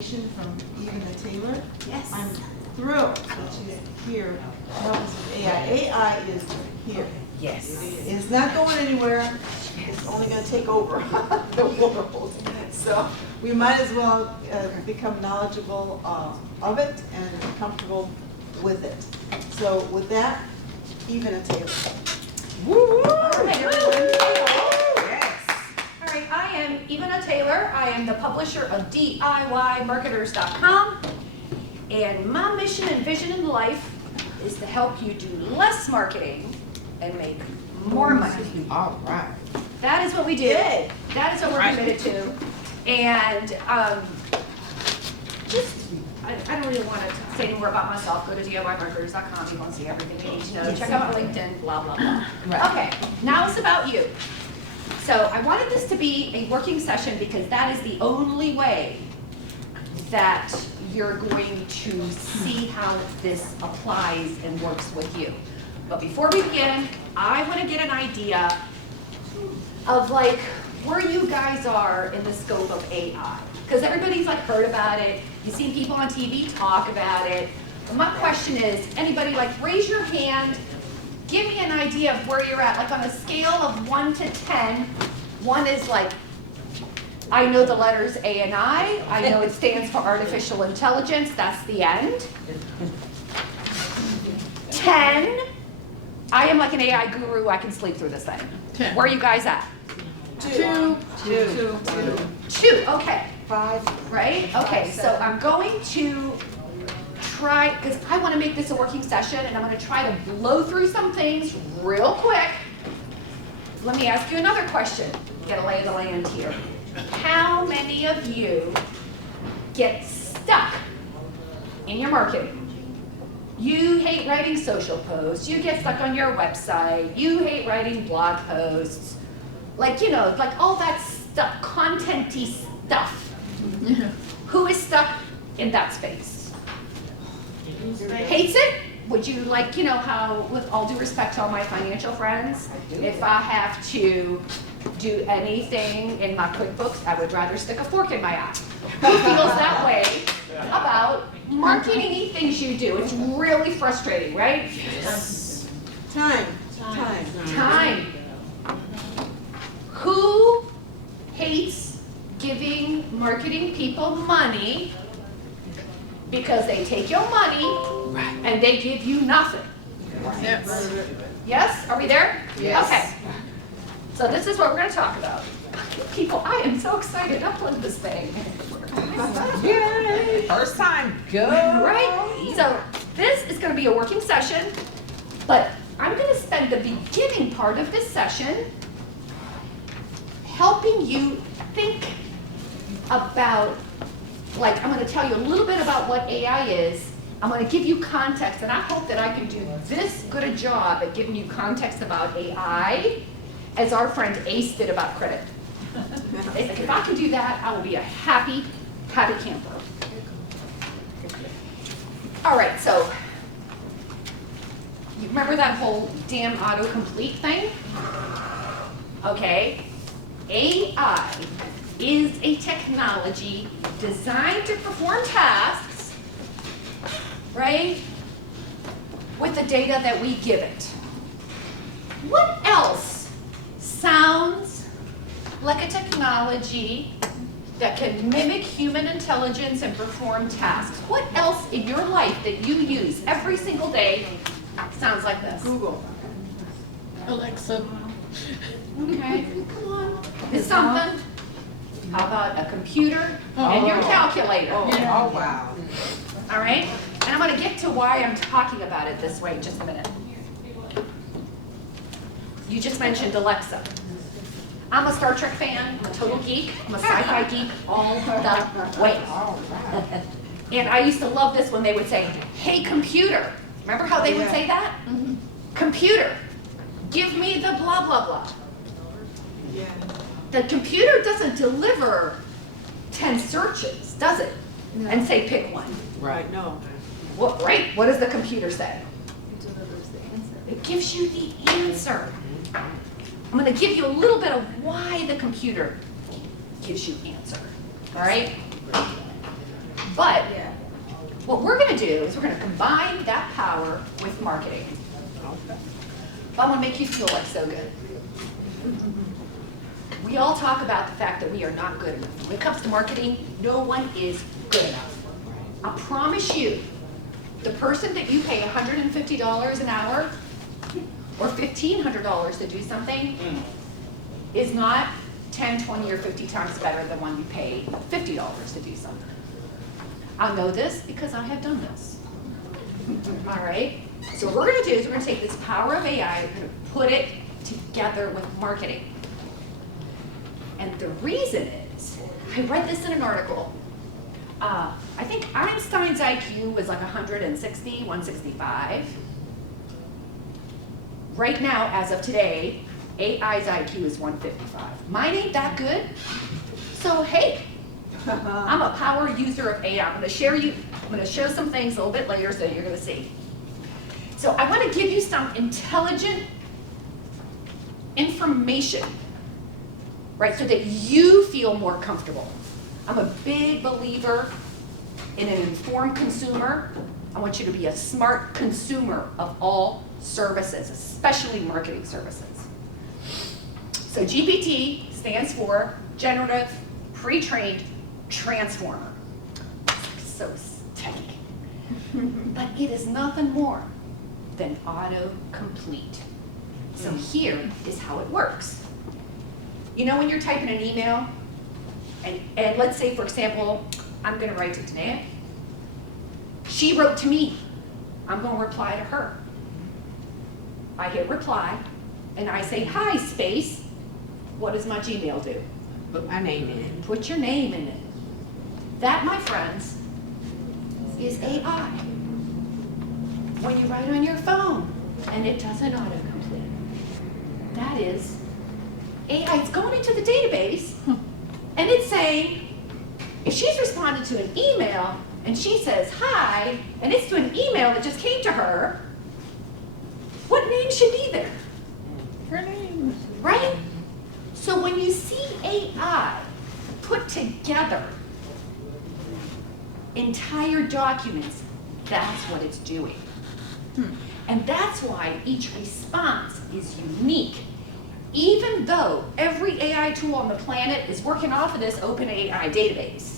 From Ivana Taylor. Yes. I'm thrilled that she's here to help us with AI. AI is here. Yes. It's not going anywhere. It's only going to take over the world. So we might as well become knowledgeable of it and comfortable with it. So with that, Ivana Taylor. Woo! All right, everyone. Yes. All right, I am Ivana Taylor. I am the publisher of DIYmarketers.com. And my mission and vision in life is to help you do less marketing and make more money. All right. That is what we do. Yay. That is what we're committed to. And I don't really want to say any more about myself. Go to DIYmarketers.com. You won't see everything you need to know. Check out LinkedIn, blah, blah, blah. Right. Okay, now it's about you. So I wanted this to be a working session because that is the only way that you're going to see how this applies and works with you. But before we begin, I want to get an idea of like where you guys are in the scope of AI. Because everybody's like heard about it. You've seen people on TV talk about it. But my question is, anybody like raise your hand, give me an idea of where you're at, like on a scale of 1 to 10. 1 is like, I know the letters A and I know it stands for artificial intelligence, that's the end. 10, I am like an AI guru, I can sleep through this thing. 10. Where are you guys at? 2. 2, okay. 5. Right? Okay, so I'm going to try, because I want to make this a working session, and I'm going to try to blow through some things real quick. Let me ask you another question. Get a lay of the land here. How many of you get stuck in your marketing? You hate writing social posts. You get stuck on your website. You hate writing blog posts. Like, you know, like all that stuff, content-y stuff. Who is stuck in that space? Hates it? Would you like, you know how, with all due respect to all my financial friends, if I have to do anything in my QuickBooks, I would rather stick a fork in my eye. Who feels that way about marketing things you do? It's really frustrating, right? Yes. Time. Time. Who hates giving marketing people money because they take your money and they give you nothing? Yes. Yes? Are we there? Yes. Okay. So this is what we're going to talk about. People, I am so excited. Upload this thing. Yay! First time. Go. Right? So this is going to be a working session, but I'm going to spend the beginning part of this session helping you think about, like, I'm going to tell you a little bit about what AI is. I'm going to give you context, and I hope that I can do this good a job at giving you context about AI as our friend Ace did about credit. If I can do that, I will be a happy camper. All right, so you remember that whole damn autocomplete thing? Okay, AI is a technology designed to perform tasks, right, with the data that we give it. What else sounds like a technology that can mimic human intelligence and perform tasks? What else in your life that you use every single day sounds like this? Google. Alexa. Okay, come on. It's something. How about a computer and your calculator? Oh, oh wow. All right? And I'm going to get to why I'm talking about it this way in just a minute. You just mentioned Alexa. I'm a Star Trek fan. I'm a total geek. I'm a sci-fi geek all the way. And I used to love this when they would say, hey, computer. Remember how they would say that? Mm-hmm. Computer, give me the blah, blah, blah. Yeah. The computer doesn't deliver 10 searches, does it? No. And say pick one. Right. No. What, right? What does the computer say? It delivers the answer. It gives you the answer. I'm going to give you a little bit of why the computer gives you answer. All right? But Yeah. what we're gonna do is we're gonna combine that power with marketing. But I wanna make you feel like so good. We all talk about the fact that we are not good enough. When it comes to marketing, no one is good enough. I promise you, the person that you pay $150 an hour or $1,500 to do something is not 10, 20, or 50 times better than one you pay $50 to do something. I know this because I have done this. All right? So what we're gonna do is we're gonna take this power of AI, we're gonna put it together with marketing. And the reason is, I read this in an article. I think Einstein's IQ was like 160, 165. Right now, as of today, AI's IQ is 155. Mine ain't that good. So hey, I'm a power user of AI. I'm gonna show some things a little bit later so you're gonna see. So I wanna give you some intelligent information, right, so that you feel more comfortable. I'm a big believer in an informed consumer. I want you to be a smart consumer of all services, especially marketing services. So GPT stands for Generative Pre-trained Transformer. So techy. But it is nothing more than autocomplete. So here is how it works. You know when you're typing an email, and let's say, for example, I'm gonna write to Danae. She wrote to me. I'm gonna reply to her. I hit reply, and I say, hi, space. What does my Gmail do? Put my name in it. Put your name in it. That, my friends, is AI. When you write on your phone, and it doesn't autocomplete. That is AI. It's going into the database, and it's saying, if she's responded to an email, and she says hi, and it's to an email that just came to her, what name should be there? Her name. Right? So when you see AI put together entire documents, that's what it's doing. And that's why each response is unique. Even though every AI tool on the planet is working off of this OpenAI database.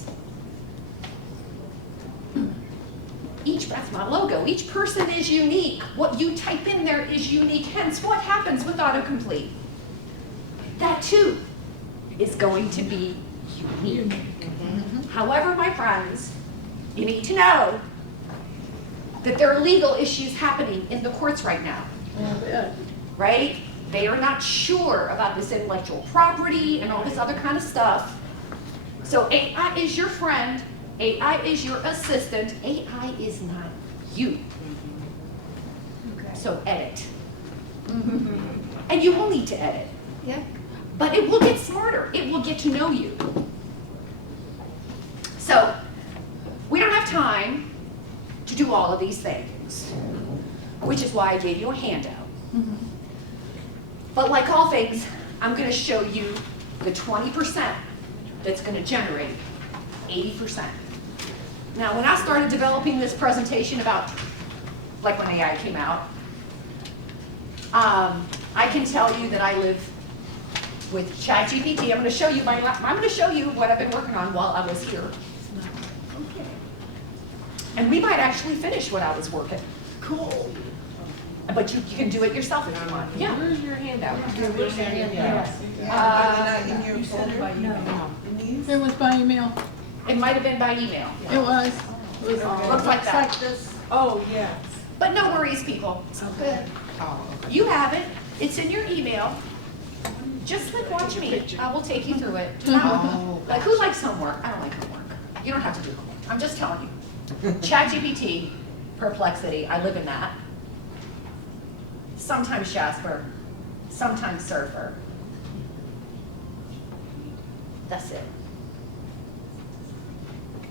That's my logo. Each person is unique. What you type in there is unique. Hence, what happens with autocomplete? That too is going to be unique. However, my friends, you need to know that there are legal issues happening in the courts right now. Right? They are not sure about this intellectual property and all this other kind of stuff. So AI is your friend. AI is your assistant. AI is not you. Okay. So edit. And you will need to edit. Yeah. But it will get smarter. It will get to know you. So we don't have time to do all of these things, which is why I gave you a handout. But like all things, I'm going to show you the 20% that's going to generate 80%. Now, when I started developing this presentation about, like when AI came out, I can tell you that I live with ChatGPT. I'm going to show you what I've been working on while I was here. Okay. And we might actually finish what I was working. Cool. But you can do it yourself if you want. Yeah. Where's your handout? Where's your handout? In your folder? No. In these? It was by email. It might have been by email. It was. Looks like that. Like this. Oh, yes. But no worries, people. It's all good. Oh, okay. You have it. It's in your email. Just like watch me. I will take you through it. Oh, Like, who likes homework? I don't like homework. You don't have to do homework. I'm just telling you. ChatGPT, Perplexity, I live in that. Sometimes Jasper, sometimes Surfer. That's it.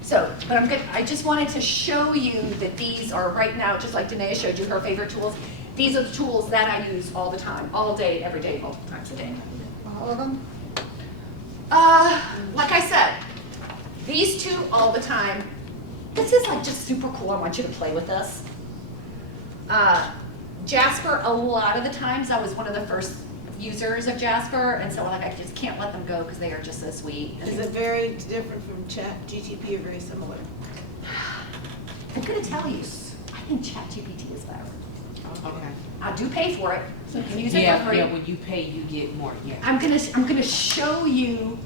So, but I'm good. I just wanted to show you that these are right now, just like Danae showed you her favorite tools. These are the tools that I use all the time, all day, every day, multiple times a day. All of them? Like I said, these two all the time, this is like just super cool. I want you to play with this. Jasper, a lot of the times I was one of the first users of Jasper, and so like I just can't let them go because they are just so sweet. And Is it very different from Chat GTP or very similar? I'm gonna tell you, I think ChatGPT is better. Okay. I do pay for it, so you can use it for Yeah, free. yeah, when you pay, you get more, yeah. I'm gonna show you.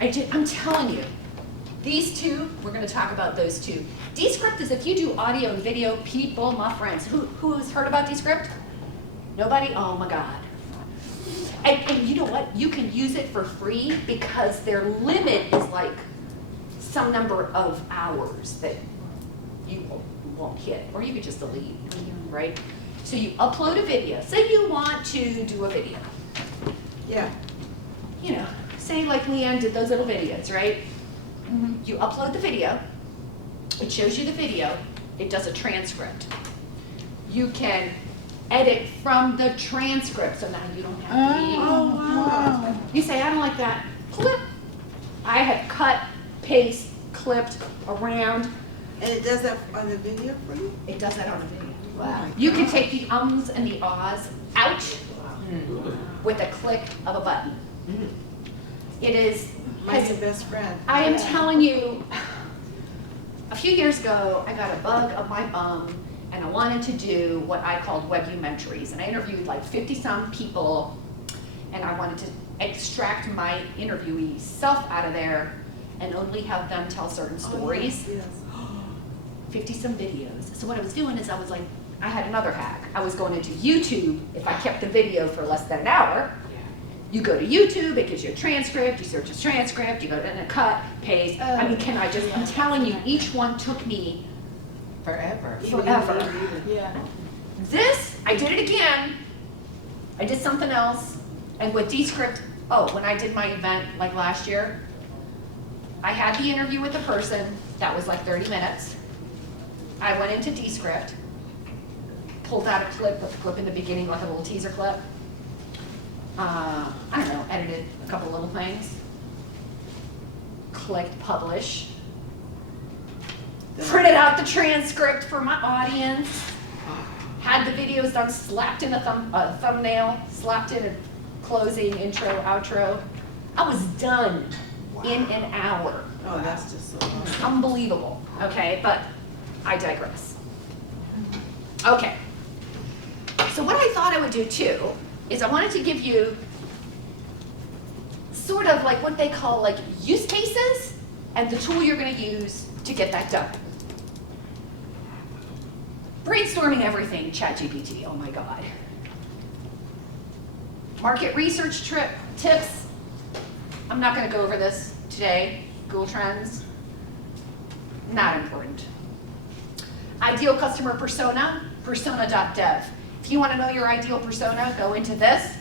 I'm telling you, these two. We're gonna talk about those two. Descript is if you do audio and video. People, my friends, who's heard about Descript? Nobody? Oh my God. And you know what? You can use it for free because their limit is like some number of hours that you won't hit, or you could just delete, right? So you upload a video. Say you want to do a video. Yeah. You know, say like Leanne did those little videos, right? You upload the video, it shows you the video, it does a transcript. You can edit from the transcript, so now you don't have to be. Oh, wow. You say, I don't like that, clip. I have cut, paste, clipped around. And it does that on the video for you? It does that on a video. Wow. You can take the ums and the ahs out with a click of a button. It is, Mine's your best friend. I am telling you, a few years ago, I got a bug of my bum, and I wanted to do what I called webumentaries. And I interviewed like 50-some people, and I wanted to extract my interviewee self out of there and only have them tell certain stories. Yes. 50-some videos. So what I was doing is I had another hack. I was going into YouTube. If I kept the video for less than an hour, you go to YouTube, it gives you a transcript, you search a transcript, you go to cut, paste. I mean, I'm telling you, each one took me Forever. forever. Yeah. This, I did it again. I did something else. And with Descript, when I did my event like last year, I had the interview with the person. That was like 30 minutes. I went into Descript, pulled out a clip, put the clip in the beginning, like a little teaser clip. I don't know, edited a couple little things. Clicked publish. Printed out the transcript for my audience. Had the videos done, slapped in a thumbnail, slapped in a closing, intro, outro. I was done in an hour. Oh, that's just so awesome. Unbelievable, okay, but I digress. Okay, so what I thought I would do too is I wanted to give you sort of like what they call like use cases and the tool you're gonna use to get that done. Brainstorming everything, ChatGPT, oh my God. Market research tips. I'm not gonna go over this today. Google Trends, not important. Ideal customer persona, persona.dev. If you wanna know your ideal persona, go into this,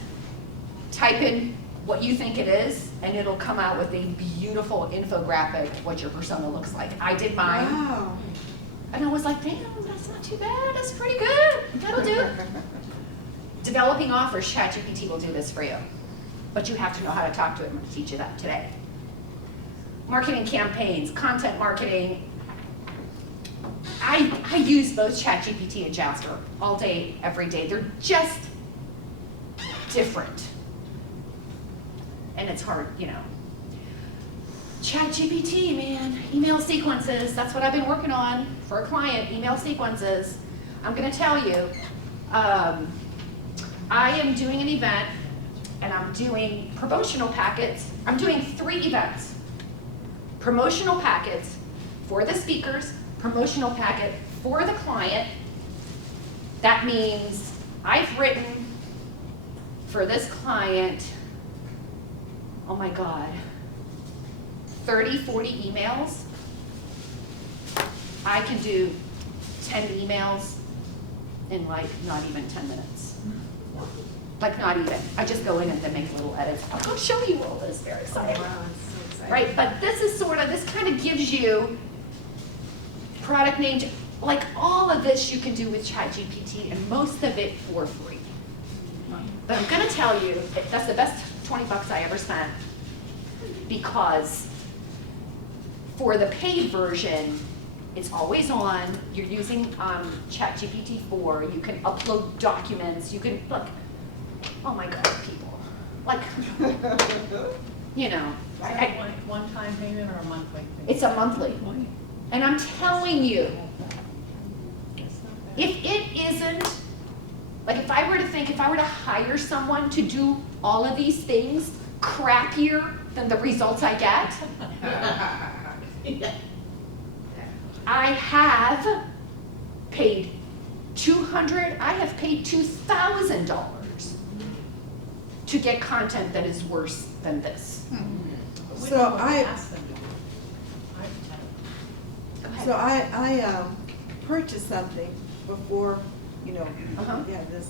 type in what you think it is, and it'll come out with a beautiful infographic what your persona looks like. I did mine, Wow. and I was like, damn, that's not too bad, that's pretty good, that'll do. Developing offers, ChatGPT will do this for you, but you have to know how to talk to it. I'm going to teach you that today. Marketing campaigns, content marketing. I use both ChatGPT and Jasper all day, every day. They're just different. And it's hard, you know. ChatGPT, man, email sequences. That's what I've been working on for a client, email sequences. I'm going to tell you, I am doing an event and I'm doing promotional packets. I'm doing 3 events. Promotional packets for the speakers, promotional packet for the client. That means I've written for this client, oh my God, 30, 40 emails. I can do 10 emails in like not even 10 minutes. Like not even. I just go in and then make little edits. I'll go show you all this, very exciting. Wow, it's so exciting. Right, but this is sort of, this kind of gives you product names, like all of this you can do with ChatGPT and most of it for free. But I'm gonna tell you, that's the best 20 bucks I ever spent because for the paid version, It's always on. You're using ChatGPT 4. You can upload documents. You can, look, oh my God, people. Like, you know, Is that a one-time payment or a monthly payment? it's a monthly. And I'm telling you, It's not bad. if it isn't, like if I were to hire someone to do all of these things crappier than the results I get, I have paid $2,000 to get content that is worse than this. But we So don't I- ask them to do it. Go ahead. So I purchased something before, you know, Uh-huh. yeah, this,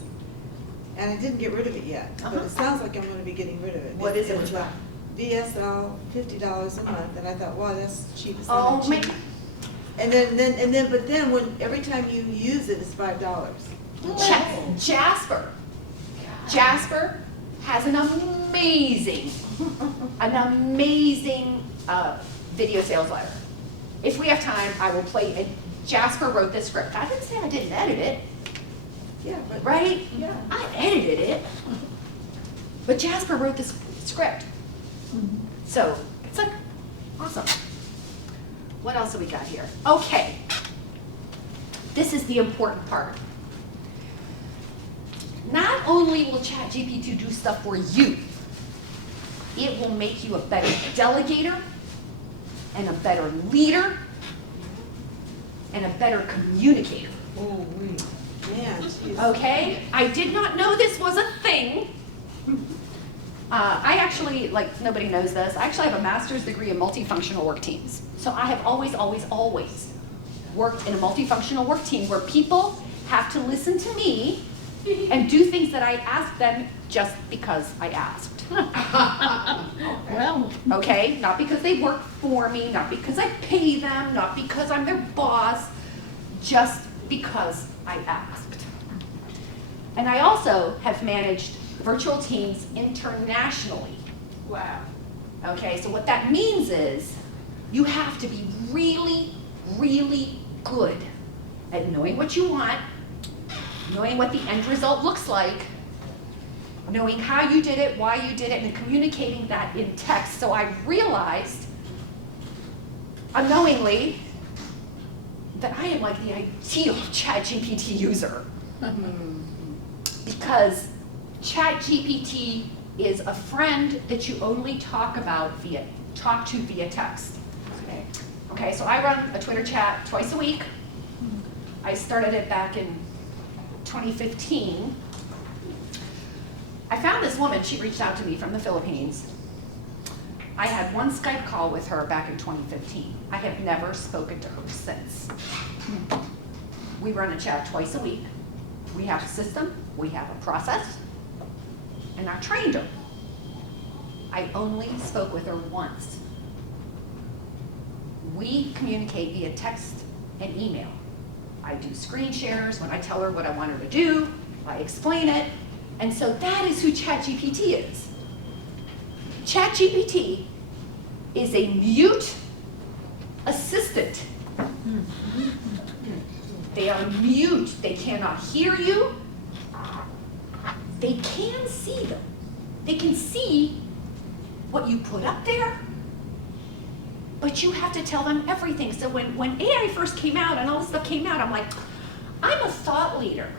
and I didn't get rid of it yet, but Uh-huh. it sounds like I'm gonna be getting rid of it. What is it? It's VSL, $50 a month, and I thought, wow, that's cheap. It's Oh not my, cheap. But then when, every time you use it, it's $5. Jasper has an amazing video sales letter. If we have time, I will play it. Jasper wrote this script. I didn't say I didn't edit it, Yeah, but. right? Yeah. I edited it. But Jasper wrote this script. So it's like, awesome. What else have we got here? Okay. This is the important part. Not only will ChatGPT do stuff for you, it will make you a better delegator and a better leader and a better communicator. Oh, man, geez. Okay? I did not know this was a thing. I actually, like, nobody knows this, I actually have a master's degree in multifunctional work teams. So I have always worked in a multifunctional work team where people have to listen to me and do things that I ask them just because I asked. Well. Okay? Not because they work for me, not because I pay them, not because I'm their boss, just because I asked. And I also have managed virtual teams internationally. Wow. Okay, so what that means is you have to be really, really good at knowing what you want, knowing what the end result looks like, knowing how you did it, why you did it, and communicating that in text. So I realized unknowingly that I am like the ideal ChatGPT user. Because ChatGPT is a friend that you only talk to via text. Okay. Okay, so I run a Twitter chat twice a week. I started it back in 2015. I found this woman, she reached out to me from the Philippines. I had one Skype call with her back in 2015. I have never spoken to her since. We run a chat twice a week. We have a system, we have a process, and I trained her. I only spoke with her once. We communicate via text and email. I do screen shares when I tell her what I want her to do, I explain it, and so that is who ChatGPT is. ChatGPT is a mute assistant. They are mute, they cannot hear you. They can see them. They can see what you put up there, but you have to tell them everything. So when AI first came out and all this stuff came out, I'm like, I'm a thought leader.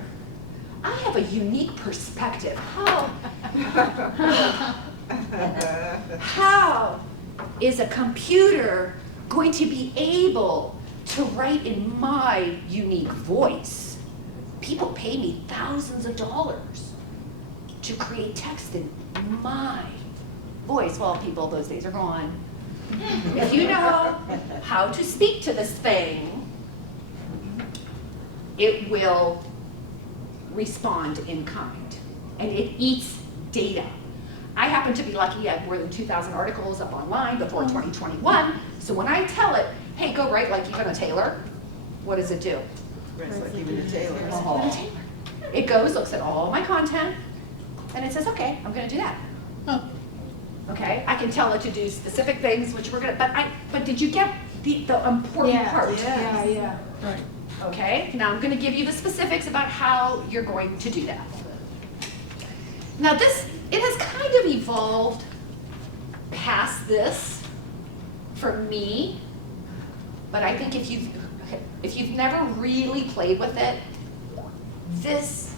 I have a unique perspective. How is a computer going to be able to write in my unique voice? People pay me thousands of dollars to create text in my voice. Well, people, those days are gone. If you know how to speak to this thing, it will respond in kind, and it eats data. I happen to be lucky, I have more than 2,000 articles up online before 2021, so when I tell it, hey, go write like Ivana Taylor, what does it do? It's like even a tailor. Ivana Taylor. It goes, looks at all my content, and it says, okay, I'm gonna do that. Okay, I can tell it to do specific things, which we're gonna, but did you get the important part. Yeah. Okay, now I'm going to give you the specifics about how you're going to do that. Now it has kind of evolved past this for me, but I think if you've never really played with it, this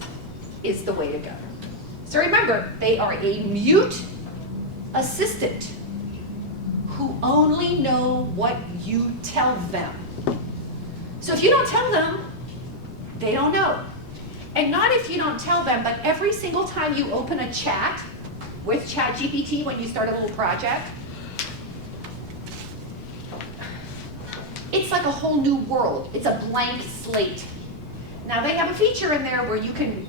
is the way to go. So remember, they are a mute assistant who only know what you tell them. So if you don't tell them, they don't know. And not if you don't tell them, but every single time you open a chat with ChatGPT when you start a little project, it's like a whole new world. It's a blank slate. Now they have a feature in there where you can,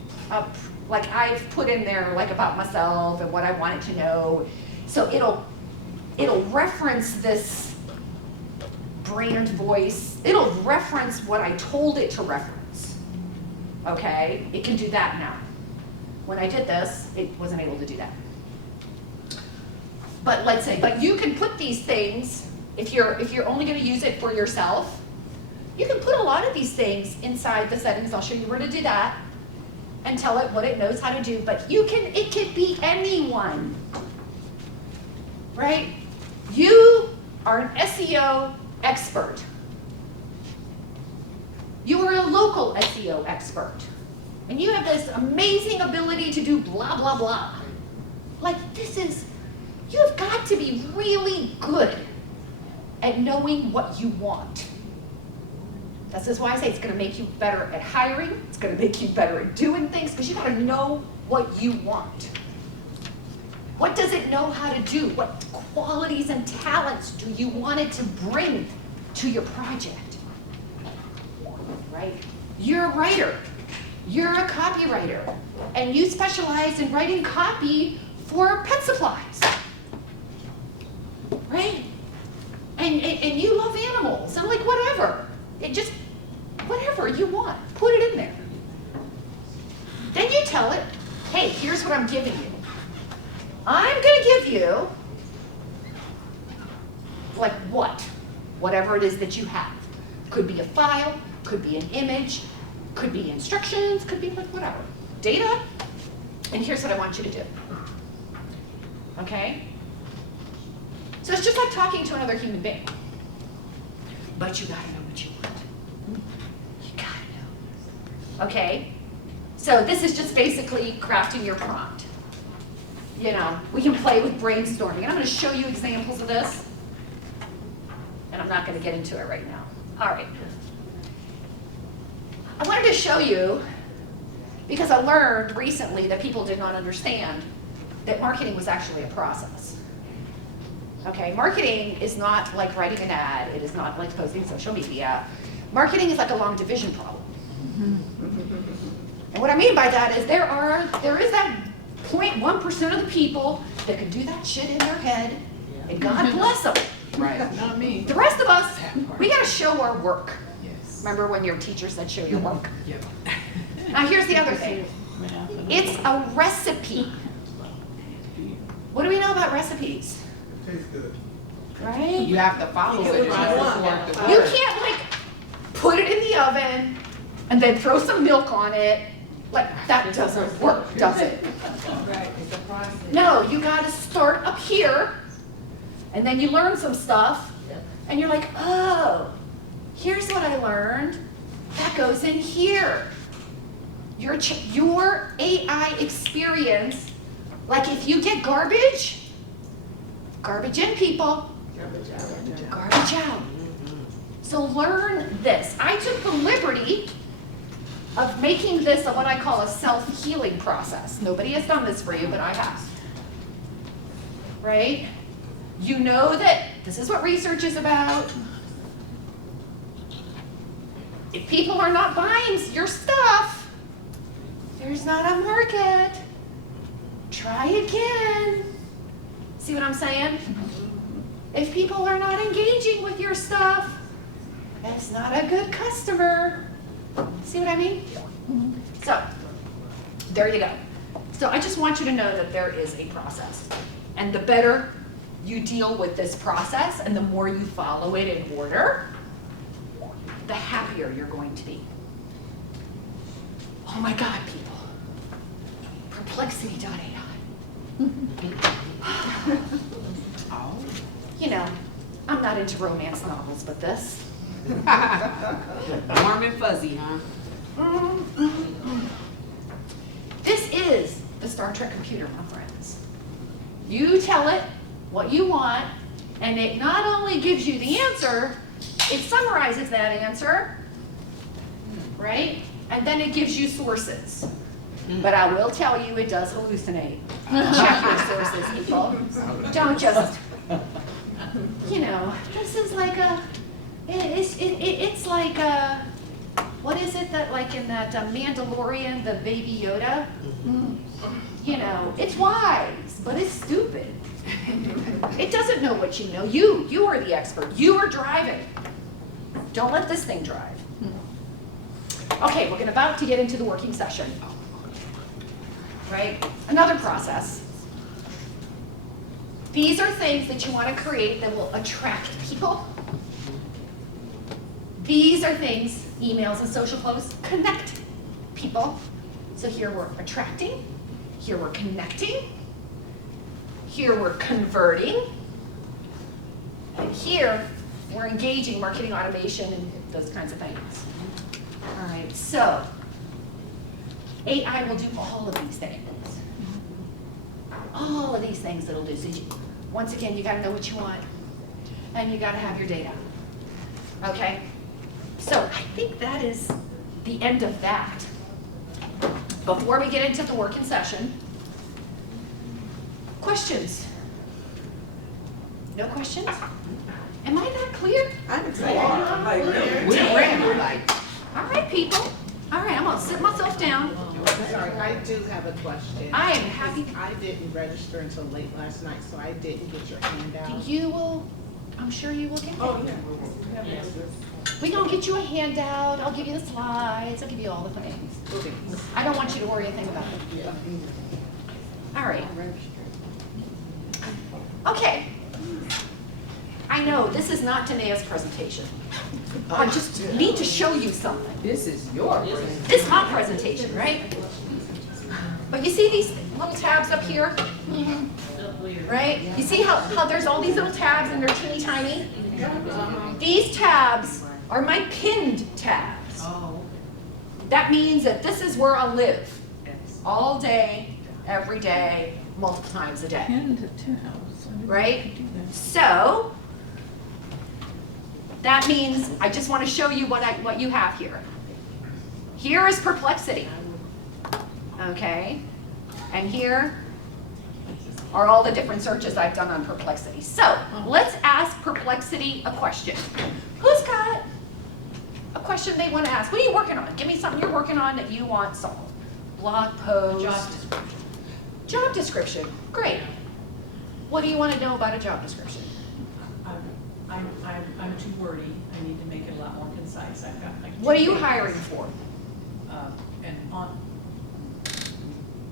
like I've put in there like about myself and what I wanted to know. So it'll reference this brand voice. It'll reference what I told it to reference. Okay, it can do that now. When I did this, it wasn't able to do that. But you can put these things, if you're only going to use it for yourself, you can put a lot of these things inside the settings. I'll show you where to do that and tell it what it knows how to do. But it can be anyone, right? You are an SEO expert. You are a local SEO expert. And you have this amazing ability to do blah, blah, blah. Like you've got to be really good at knowing what you want. This is why I say it's gonna make you better at hiring, it's gonna make you better at doing things, because you gotta know what you want. What does it know how to do? What qualities and talents do you want it to bring to your project? Right? You're a writer, you're a copywriter, and you specialize in writing copy for pet supplies, right? And you love animals, and like whatever. Whatever you want, put it in there. Then you tell it, hey, here's what I'm giving you. I'm gonna give you, like whatever it is that you have. Could be a file, could be an image, could be instructions, could be like whatever. Data, and here's what I want you to do. Okay? So it's just like talking to another human being. But you gotta know what you want. You gotta know. Okay? So this is just basically crafting your prompt. You know, we can play with brainstorming. And I'm gonna show you examples of this. And I'm not gonna get into it right now. All right. I wanted to show you, because I learned recently that people did not understand that marketing was actually a process. Okay, marketing is not like writing an ad. It is not like posting social media. Marketing is like a long division problem. And what I mean by that is there is that 0.1% of the people that can do that shit in their head, and God bless them. Right. Not me. The rest of us, we gotta show our work. Yes. Remember when your teacher said show your work? Yep. Now here's the other thing. It's a recipe. What do we know about recipes? Tastes good. Right? You have to follow You it. can't You can't like put it in the oven and then throw some milk on it. Like that doesn't work, does it? Right, it's a process. No, you gotta start up here and then you learn some stuff and you're like, oh, here's what I learned. That goes in here. Your AI experience, like if you get garbage in people, garbage out. So learn this. I took the liberty of making this what I call a self-healing process. Nobody has done this for you, but I have. Right? You know that this is what research is about. If people are not buying your stuff, there's not a market. Try again. See what I'm saying? If people are not engaging with your stuff, that's not a good customer. See what I mean? So, there you go. So I just want you to know that there is a process. And the better you deal with this process and the more you follow it in order, the happier you're going to be. Oh my God, people. Perplexity.ai. Oh. You know, I'm not into romance novels, but this. Warm and fuzzy, huh? This is the Star Trek computer, my friends. You tell it what you want, and it not only gives you the answer, it summarizes that answer, right? And then it gives you sources. But I will tell you, it does hallucinate. Check your sources, people. Don't just, you know, this is like a, it's like a, what is it that, like in that Mandalorian, the baby Yoda? You know, it's wise, but it's stupid. It doesn't know what you know. You are the expert. You are driving. Don't let this thing drive. Okay, we're about to get into the working session. Right? Another process. These are things that you want to create that will attract people. These are things, emails and social posts, connect people. So here we're attracting, here we're connecting, here we're converting, and here we're engaging marketing automation and those kinds of things. All right, so AI will do all of these things. All of these things it'll do. So once again, you gotta know what you want, and you gotta have your data. Okay? So I think that is the end of that. Before we get into the working session, questions? No questions? Am I not clear? I'm excited. We're ready, like. All right, people. All right, I'm gonna sit myself down. Sorry, I do have a question. I am happy. I didn't register until late last night, so I didn't get your handout. You will, I'm sure you will get Oh, that. yeah. We're gonna get you a handout. I'll give you the slides. I'll give you all the things. Okay. I don't want you to worry a thing about it. Yeah. All right. Okay. I know this is not Tanea's presentation. I just need to show you something. This is your presentation. This is my presentation, right? But you see these little tabs up here? Right? You see how there's all these little tabs and they're teeny tiny? These tabs are my pinned tabs. Oh. That means that this is where I live. All day, every day, multiple times a day. Right? So, that means I just want to show you what you have here. Here is perplexity. Okay? And here are all the different searches I've done on perplexity. So, let's ask perplexity a question. Who's got a question they want to ask? What are you working on? Give me something you're working on that you want solved. Blog post. Job description. Job description. Great. What do you want to know about a job description? I'm too wordy. I need to make it a lot more concise. I've got like. What are 2 you pages. hiring for? And on,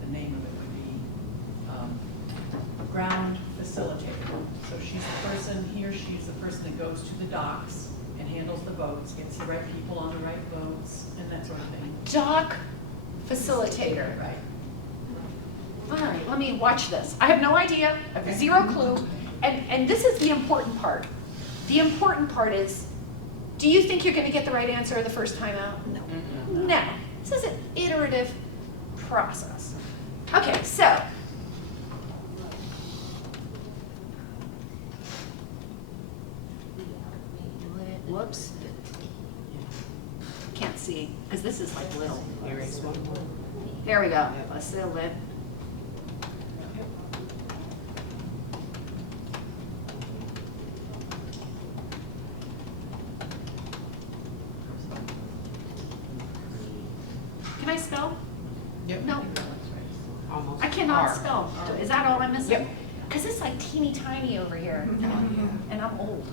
the name of it would be ground facilitator. So she's the person, he or she's the person that goes to the docks and handles the boats, gets the right people on the right boats, and that sort of thing. Dock facilitator. Right. All right, let me watch this. I have no idea, I have zero clue, and this is the important part. The important part is, do you think you're gonna get the right answer the first time out? No. No, this is an iterative process. Okay, so. Whoops. Can't see, because this is like little. Erase one more. There we go. Let's seal it. Can I spell? Yep. No, Almost. I cannot R. spell. Is that all I'm missing? Yep. Because it's like teeny tiny over here, and I'm old.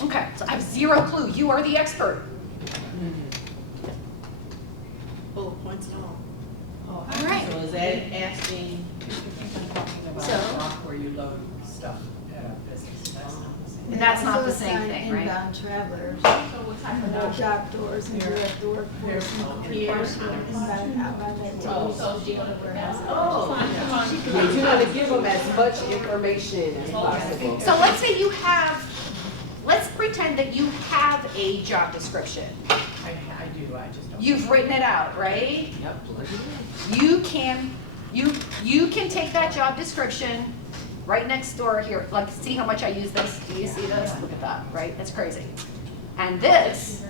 Okay, so I have zero clue. You are the expert. Bullet points and all. Oh, All right. So is that asking, I'm talking about So- a dock where you load stuff at a business, that's not the same. And that's not the Also same assign thing, right? Inbound travelers, so what type of dock? shop doors and direct workforce, Here. inbound, outbound Oh, activities. so she gonna warehouse. Yeah, you want to give them as much information as possible. So let's say you have, let's pretend that you have a job description. I do, I just don't. You've written it out, right? Yep, plug it in. You can take that job description right next door here, like, see how much I use this? Do you see this? Look at that, right? That's crazy. And this,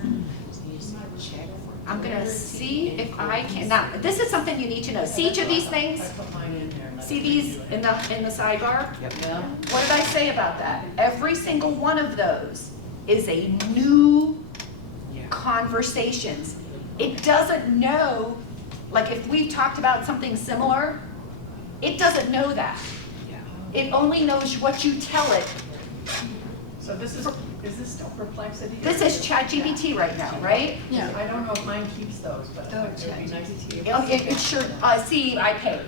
I'm gonna see if I can, now, this is something you need to know. See each of these things? I put mine in there. and let See them these do it. in the sidebar? Yep. What did I say about that? Every single one of those is a new Yeah. conversations. It doesn't know, like if we've talked about something similar, it doesn't know that. Yeah. It only knows what you tell it. So this is this still Perplexity? This is ChatGPT right now, right? Yeah. I don't know if mine keeps those, but Oh, it would be nice to. It should, see, I paid.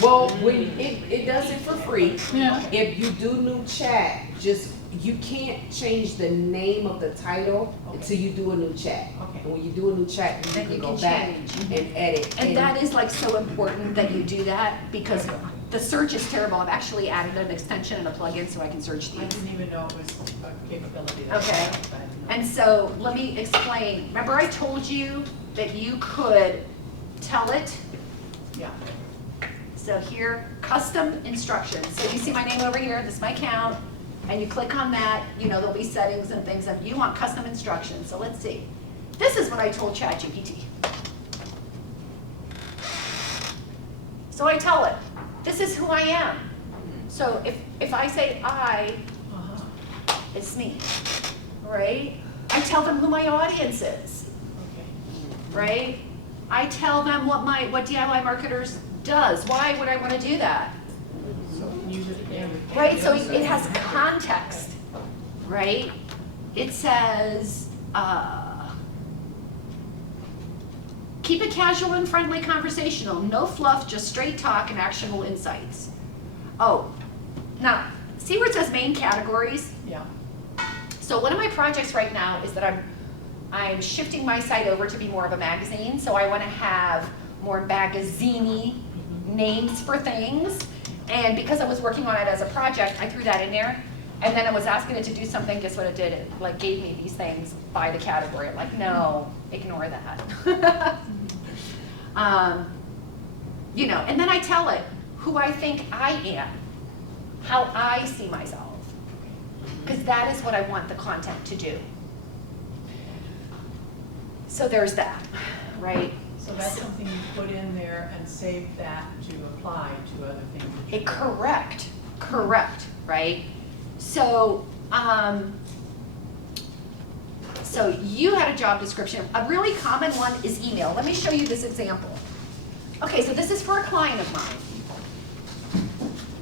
Well, when it does it for free. Yeah. If you do new chat, just, you can't change the name of the title until you do a new chat. Okay. And when you do a new chat, then Then you you can go can back change. and edit. And that is like so important that you do that because the search is terrible. I've actually added an extension and a plugin so I can search I these. didn't even know it was a capability that. Okay. I didn't know. And so let me explain. Remember I told you that you could tell it? Yeah. So here, custom instructions. So you see my name over here, this is my account, and you click on that, you know, there'll be settings and things, and you want custom instructions. So let's see. This is what I told ChatGPT. So I tell it, this is who I am. So if I say I, Uh-huh. it's me, right? I tell them who my audience is, Okay. right? I tell them what DIY Marketers does. Why would I want to do that? So use it again. Right, so it has context, right? It says, keep it casual and friendly conversational, no fluff, just straight talk and actionable insights. Oh, now, see where it says main categories? Yeah. So one of my projects right now is that I'm shifting my site over to be more of a magazine, so I want to have more magazine-y names for things. And because I was working on it as a project, I threw that in there. And then I was asking it to do something, guess what it did? It like gave me these things by the category. I'm like, no, ignore that. You know, and then I tell it who I think I am, how I see myself. Because that is what I want the content to do. So there's that, right? So that's something you put in there and save that to apply to other things. that you- Correct, right? So, so you had a job description. A really common one is email. Let me show you this example. Okay, so this is for a client of mine.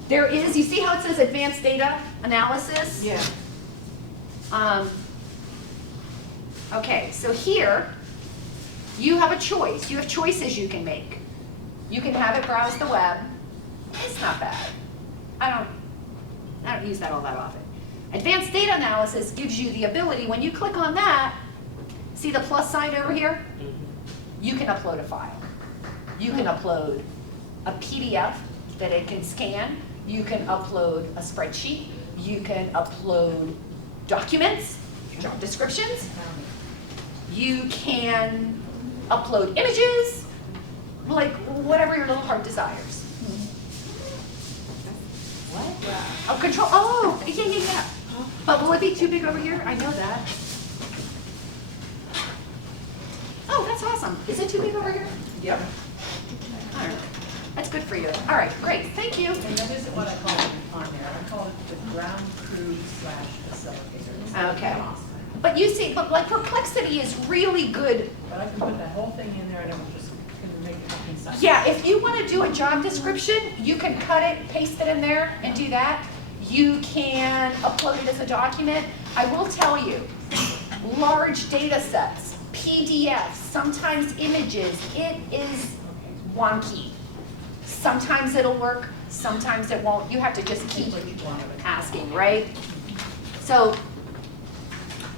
There is, you see how it says advanced data analysis? Yeah. Okay, so here, you have a choice. You have choices you can make. You can have it browse the web. It's not bad. I don't use that all that often. Advanced data analysis gives you the ability, when you click on that, see the plus sign over here? You can upload a file. You can upload a PDF that it can scan. You can upload a spreadsheet. You can upload documents, job descriptions. You can upload images, like whatever your little heart desires. Oh, control, oh, yeah. But will it be too big over here? I know that. Oh, that's awesome. Is it too big over here? Yep. All right. That's good for you. All right, great, thank you. And that isn't what I call it on there. I call it the ground crew / facilitator. Okay. But you see, but like Perplexity is really good. But I can put that whole thing in there and it will just make it inside. Yeah, if you want to do a job description, you can cut it, paste it in there and do that. You can upload it as a document. I will tell you, large data sets, PDFs, sometimes images, it is wonky. Sometimes it'll work, sometimes it won't. You have to just keep asking, right? So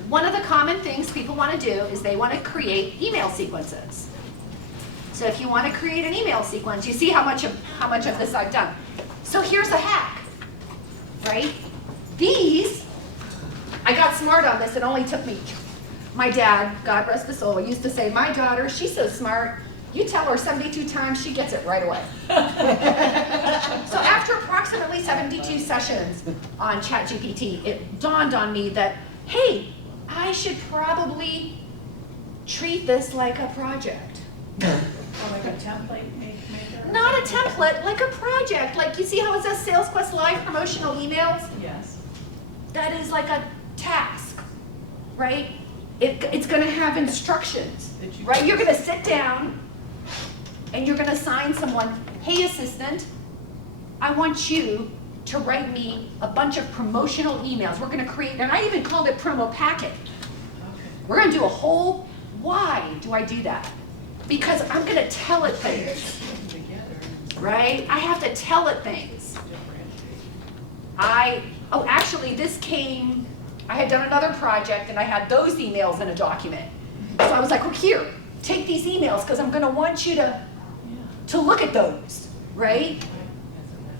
one of the common things people want to do is they want to create email sequences. So if you want to create an email sequence, you see how much of this I've done. So here's a hack, right? These, I got smart on this, it only took me, my dad, God rest his soul, used to say, my daughter, she's so smart, you tell her 72 times, she gets it right away. So after approximately 72 sessions on ChatGPT, it dawned on me that, hey, I should probably treat this like a project. Or like a template maker? Not a template, like a project. Like you see how it says Sales Quest Live promotional emails? Yes. That is like a task, right? It's gonna have instructions, That you- right? You're gonna sit down and you're gonna assign someone, hey assistant, I want you to write me a bunch of promotional emails. We're gonna create, and I even called it promo packet. Okay. We're gonna do a whole, why do I do that? Because I'm gonna tell it things, Together and right? I have to tell it things. differentiate. Actually this came, I had done another project and I had those emails in a document. So I was like, well, here, take these emails because I'm gonna want you to look at those, right?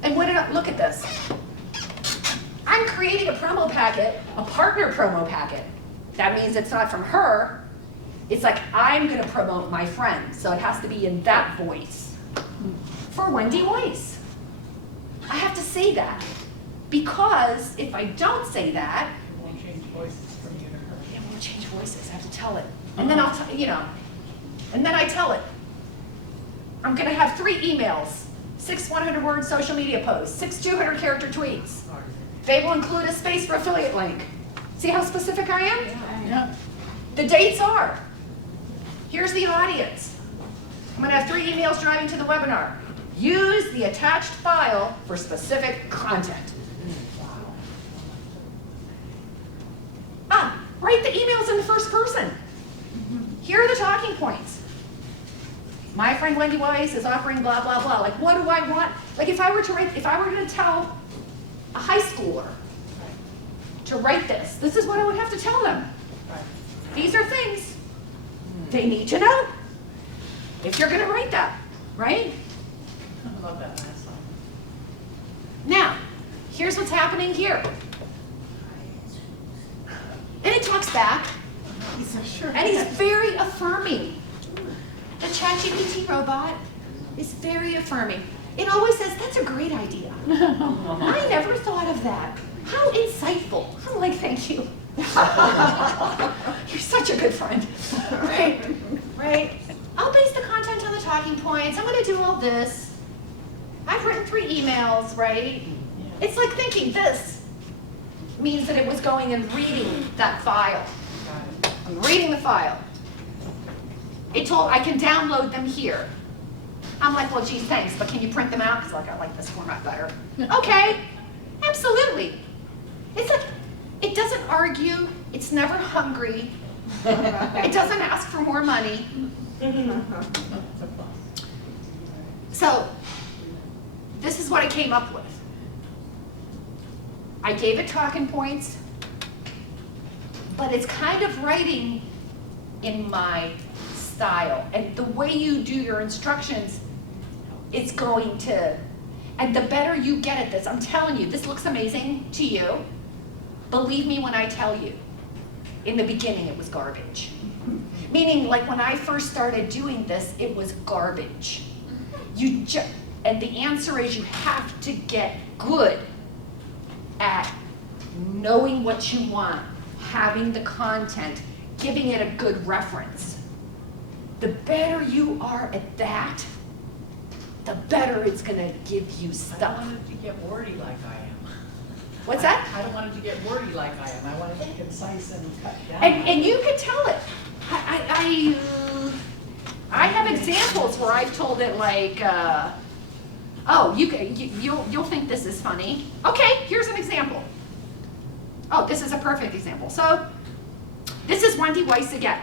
And what did I, look at this. I'm creating a promo packet, a partner promo packet. That means it's not from her. It's like, I'm gonna promote my friend, so it has to be in that voice. For Wendy Weiss. I have to say that. Because if I don't say that, It won't change voices from you to her. it won't change voices, I have to tell it. And then I'll, and then I tell it. I'm gonna have 3 emails, 6 100-word social media posts, 6 200-character tweets. They will include a space for affiliate link. See how specific I am? Yeah. The dates are, here's the audience. I'm gonna have 3 emails driving to the webinar. Use the attached file for specific content. Write the emails in the first person. Here are the talking points. My friend Wendy Weiss is offering blah, blah, blah. Like, what do I want? Like, if I were gonna tell a high schooler to write this, this is what I would have to tell them. Right. These are things they need to know if you're gonna write that, right? I love that last line. Now, here's what's happening here. And it talks back, He's a sure. and he's very affirming. The ChatGPT robot is very affirming. It always says, that's a great idea. I never thought of that. How insightful. I'm like, thank you. You're such a good friend. Right, right. I'll base the content on the talking points. I'm gonna do all this. I've written 3 emails, right? It's like thinking this means that it was going and reading that file. Got it. I'm reading the file. It told, I can download them here. I'm like, well, geez, thanks, but can you print them out? Because like, I like this format better. Okay, absolutely. It's like, it doesn't argue, it's never hungry, it doesn't ask for more money. That's a plus. So, this is what I came up with. I gave it talking points, but it's kind of writing in my style. And the way you do your instructions, it's going to, and the better you get at this, I'm telling you, this looks amazing to you. Believe me when I tell you, in the beginning it was garbage. Meaning, like when I first started doing this, it was garbage. And the answer is you have to get good at knowing what you want, having the content, giving it a good reference. The better you are at that, the better it's gonna give you I don't stuff. want it to get wordy like I am. What's that? I don't want it to get wordy like I am. I want it to be concise and cut down. And you can tell it. I have examples where I've told it like, oh, you'll think this is funny. Okay, here's an example. Oh, this is a perfect example. So, this is Wendy Weiss again.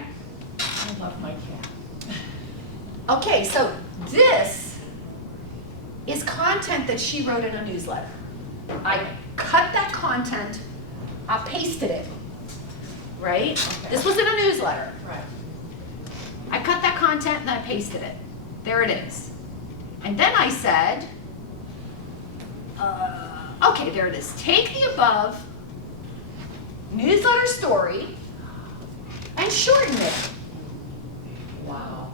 I love my cat. Okay, so This is content that she wrote in a newsletter. I cut that content, I pasted it, right? This was in a newsletter. Right. I cut that content and then I pasted it. There it is. And then I said, okay, there it is. Take the above newsletter story and shorten it. Wow.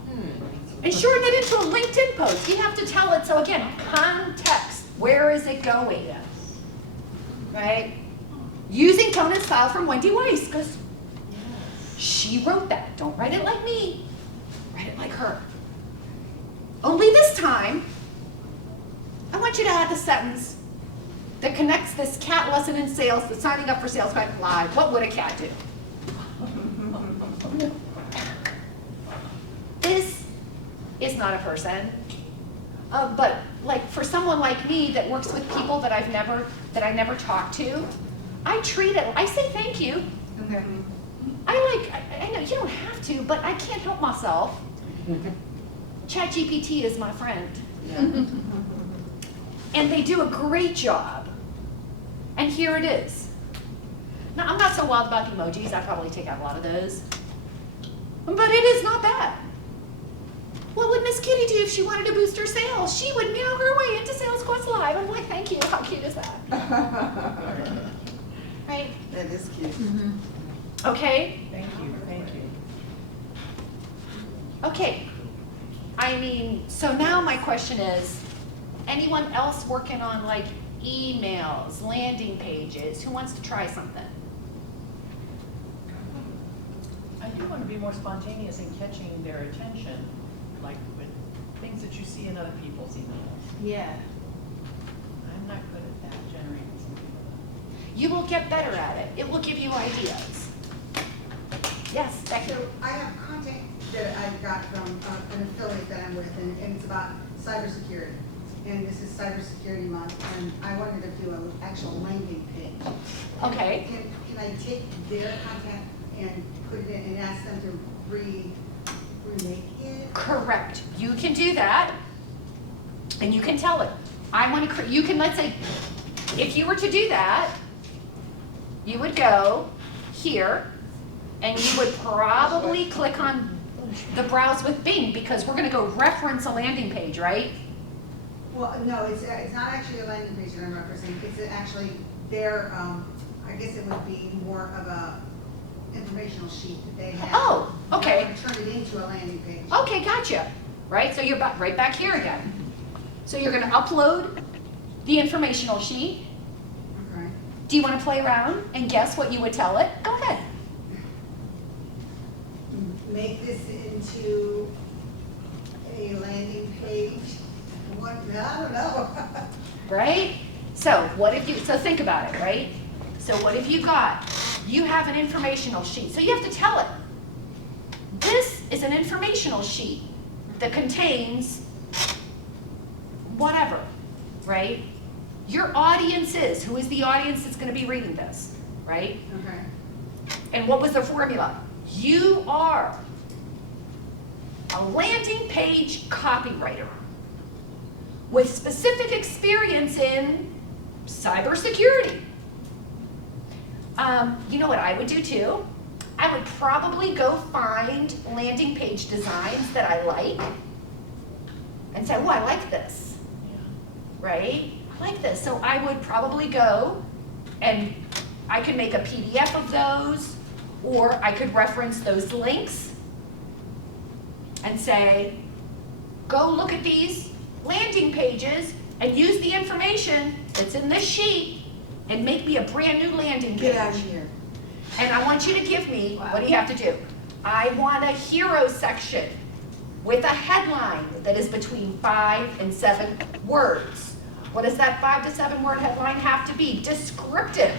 And shorten it into a LinkedIn post. You have to tell it, so again, context. Where is it going? Yes. Right? Using tone and style from Wendy Weiss, because Yes. she wrote that. Don't write it like me. Write it like her. Only this time, I want you to add the sentence that connects this cat lesson in sales to signing up for Sales Pack Live. What would a cat do? This is not a person, but like for someone like me that works with people that I never talked to, I treat it. I say thank you. Okay. I know you don't have to, but I can't help myself. ChatGPT is my friend, and they do a great job. And here it is. Now I'm not so wild about the emojis. I probably take out a lot of those, but it is not bad. What would Miss Kitty do if she wanted to boost her sales? She would meow her way into Sales Quest Live. I'm like, thank you. How cute is that? Right? That is cute. Okay. Thank you, thank you. Okay. I mean, so now my question is, anyone else working on like emails, landing pages, who wants to try something? I do want to be more spontaneous in catching their attention, like with things that you see in other people's emails. Yeah. I'm not good at that, generating something. You will get better at it. It will give you ideas. Yes, Becky? So I have content that I got from an affiliate that I'm with, and it's about cybersecurity. And this is Cybersecurity Month, and I wanted to do an actual landing page. Okay. Can I take their content and put it in and ask them to remake it? Correct. You can do that, and you can tell it. I want to. You can, let's say, if you were to do that, you would go here, and you would probably click on the browse with Bing, because we're going to go reference a landing page, right? Well, no, it's not actually a landing page that I'm referencing. It's actually their, I guess it would be more of a informational sheet that they have. Oh, okay. I'm gonna turn it into a landing page. Okay, gotcha. Right, so you're right back here again. So you're going to upload the informational sheet. Okay. Do you want to play around and guess what you would tell it? Go ahead. Make this into a landing page. What, I don't know. Right? So what if you, so think about it, right? So what have you got? You have an informational sheet. So you have to tell it. This is an informational sheet that contains whatever, right? Your audience is, who is the audience that's going to be reading this, right? Okay. And what was the formula? You are a landing page copywriter with specific experience in cybersecurity. You know what I would do too? I would probably go find landing page designs that I like and say, oh, I like this, right? I like this. So I would probably go and I could make a PDF of those, or I could reference those links and say, go look at these landing pages and use the information that's in this sheet and make me a brand new landing page. Get out of here. And I want you to give me, what do you have to do? I want a hero section with a headline that is between 5 and 7 words. What does that 5 to 7 word headline have to be? Descriptive.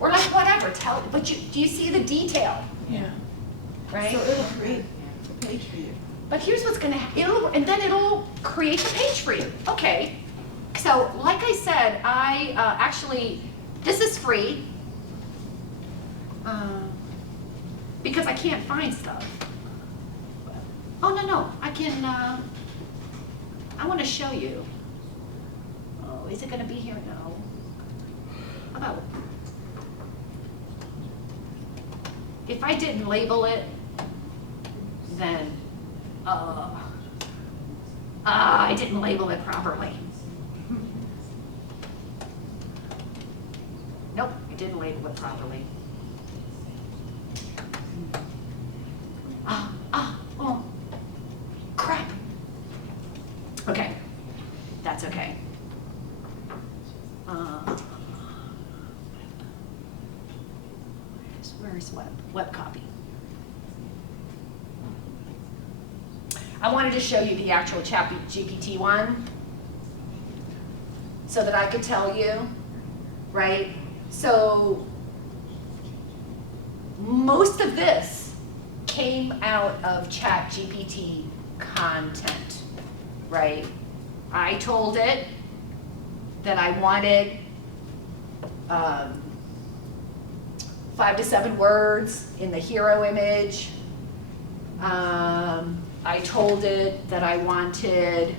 Or like whatever, but do you see the detail, Yeah. right? So it'll create a page for you. But here's what's gonna, and then it'll create the page for you. Okay, so like I said, I actually, this is free. Because I can't find stuff. Oh, no, I can, I want to show you. Oh, is it going to be here? No. How about, if I didn't label it, then, I didn't label it properly. Nope, I didn't label it properly. Oh, crap. Okay, that's okay. Where's web copy? I wanted to show you the actual GPT one so that I could tell you, right? So most of this came out of ChatGPT content, right? I told it that I wanted 5 to 7 words in the hero image. I told it that I wanted,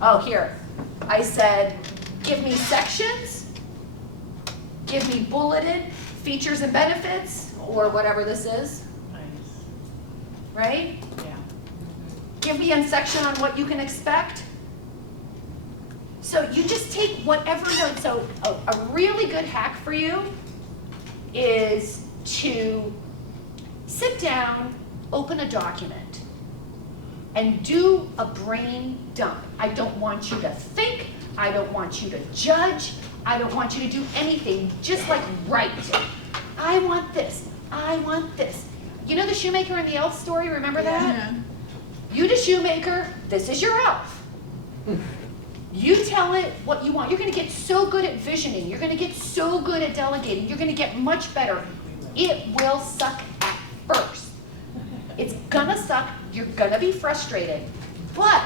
I said, give me sections, give me bulleted features and benefits, or whatever this is, Nice. right? Yeah. Give me a section on what you can expect. So you just take whatever note. So a really good hack for you is to sit down, open a document, and do a brain dump. I don't want you to think, I don't want you to judge, I don't want you to do anything, just like write. I want this, I want this. You know the shoemaker and the elf story, remember that? Yeah. You the shoemaker, this is your elf. You tell it what you want. You're gonna get so good at visioning, you're gonna get so good at delegating, you're gonna get much better. It will suck at first. It's gonna suck, you're gonna be frustrated, but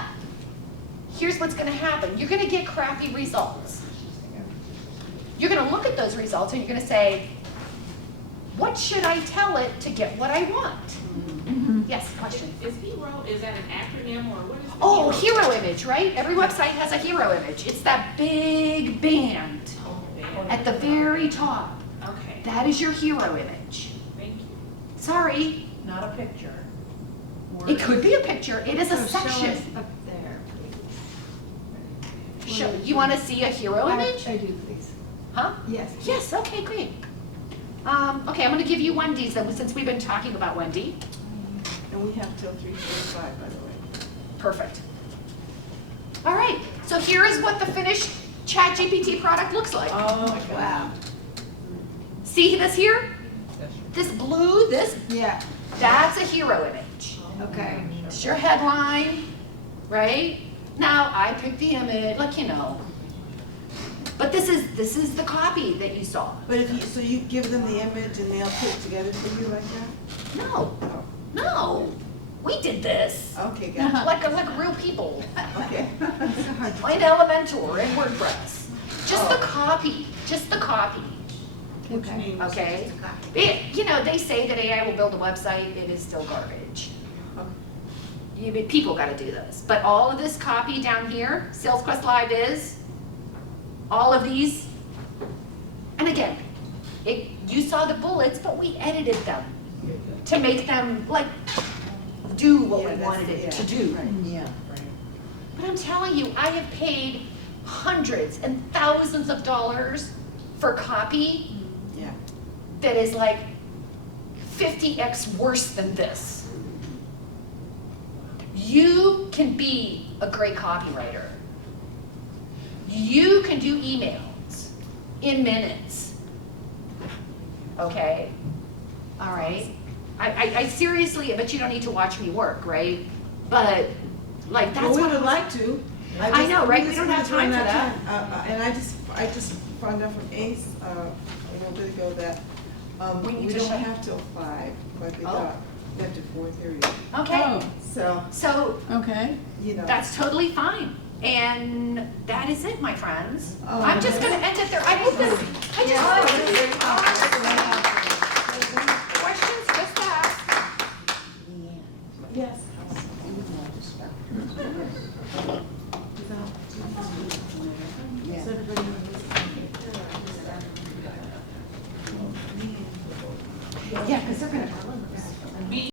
here's what's gonna happen. You're gonna get crappy results. You're gonna look at those results and you're gonna say, what should I tell it to get what I want? Yes, question. Is hero, is that an acronym or what is the Oh, hero image, right? Every website has a hero image. It's that big band at the very top. Okay, That is your hero image. thank you. Sorry, Not a picture. it could be a picture. It is a So show section. us up there, please. You want to see a hero image? I do, please. Huh? Yes. Yes, okay, great. Okay, I'm gonna give you Wendy's then, since we've been talking about Wendy. And we have till 3:45, by the way. Perfect. All right, so here is what the finished ChatGPT product looks like. Oh, my God. See this here? This blue, Yeah, that's a hero image. okay. It's your headline, right? Now, I picked the image, like, you know. But this is the copy that you saw. But so you give them the image and they'll put it together for you like that? No, Oh, no, we did this. okay, gotcha. Like real people. Okay. In Elementor and WordPress. Just the copy, just the copy, Okay. okay? They say that AI will build a website, it is still garbage. People gotta do this. But all of this copy down here, SalesQuest Live is, all of these, and again, you saw the bullets, but we edited them to make them do what we wanted it to do. Yeah. But I'm telling you, I have paid hundreds and thousands of dollars for copy Yeah. that is 50x worse than this. You can be a great copywriter. You can do emails in minutes. Okay? All right? I seriously, but you don't need to watch me work, right? But that's Well, we what would like to. I know, right? We just- don't have just run time for out of time. And I just found out from Ace, a little bit ago that, We need we to don't shut- have till 5, but they Oh. got them to 4:30. Okay, So, so Okay. that's totally fine. And that is it, my friends. Oh, I'm just gonna end it there. I hope this, questions, just ask. yes.